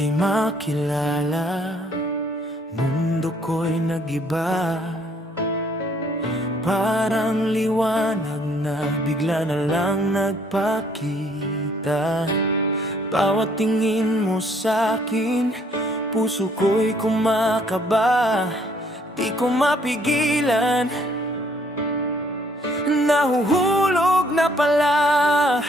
ika'y makilala, mundo ko'y nag-iba. Parang liwanag na bigla na lang nagpakita. Bawat tingin mo sa'kin, puso ko'y kumakaba. Di ko mapigilan, nahuhulog na pala.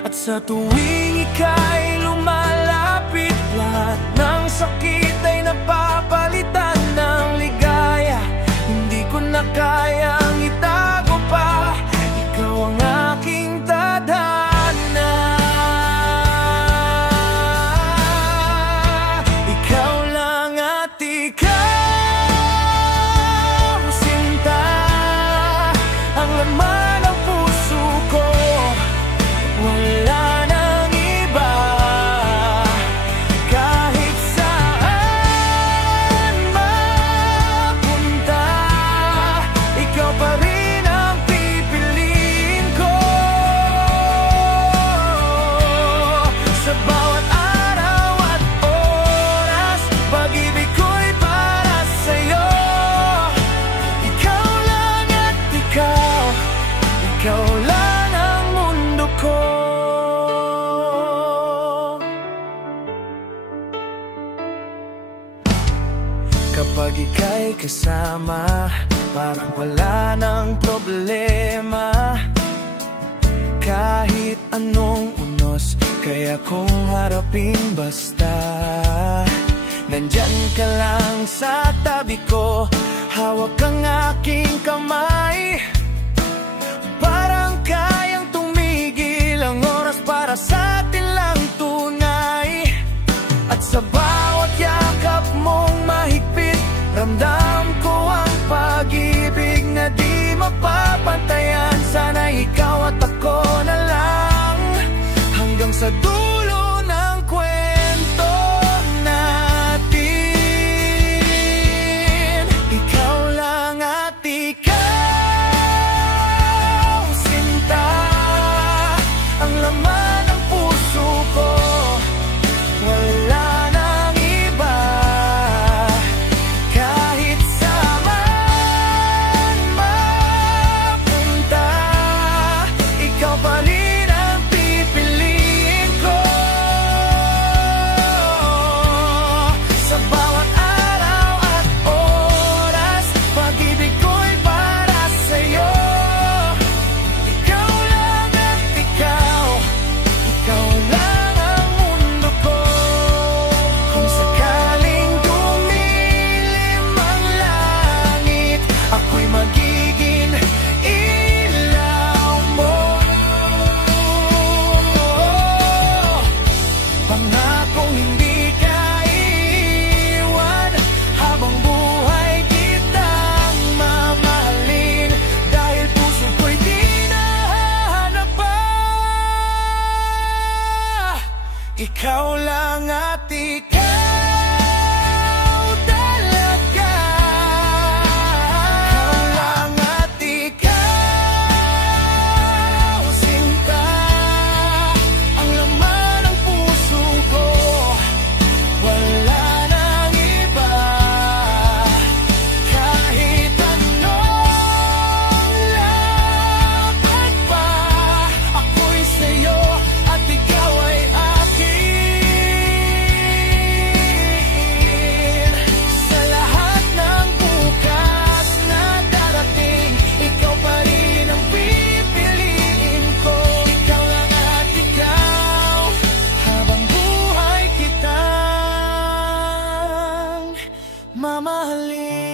At sa tuwing ika'y lumalapit, lahat ng sakit ay napapalitan ng ligaya. Hindi ko na kayang itago pa, ikaw ang aking tadhana. Ikaw lang at ikaw, sinta, ang laman ng puso ko. Wala nang iba, kahit saan mapunta, ikaw pa rin ang pipiliin ko. Sa bawat araw at oras, pag-ibig ko'y para sa'yo. Ikaw lang at ikaw, ikaw lang ang mundo ko. Kapag ika'y kasama, parang wala nang problema. Kahit anong unos, kaya kong harapin basta. Nandyan ka lang sa tabi ko, hawak ang aking kamay. Parang kayang tumigil ang oras para sa atin lang tunay. At sa bawat yakap mong mahigpit, ramdam ko ang pag-ibig na di mapapantayan. Sana ikaw at ako na lang, hanggang sa dulo ng kwento natin. Ikaw lang at ikaw, sinta, ang laman ng puso ko. Wala nang iba, kahit saan mapunta, ikaw pa rin ang pipiliin ko. Sa bawat araw at oras, pag-ibig ko'y para sa'yo. Ikaw lang at ikaw, ikaw lang ang mundo ko. Kung sakaling dumilim ang langit, ako'y magiging ilaw mo. Pangakong hindi ka iiwan, habang buhay kitang mamahalin. Dahil puso ko'y di nahanap pa, ikaw lang at ikaw talaga. Ikaw lang at ikaw, sinta, ang laman ng puso ko. Wala nang iba, kahit anong lakad pa, ako'y sa'yo at ikaw ay akin. Sa lahat ng bukas na darating, ikaw pa rin ang pipiliin ko. Ikaw lang at ikaw, habang buhay kitang mamahalin.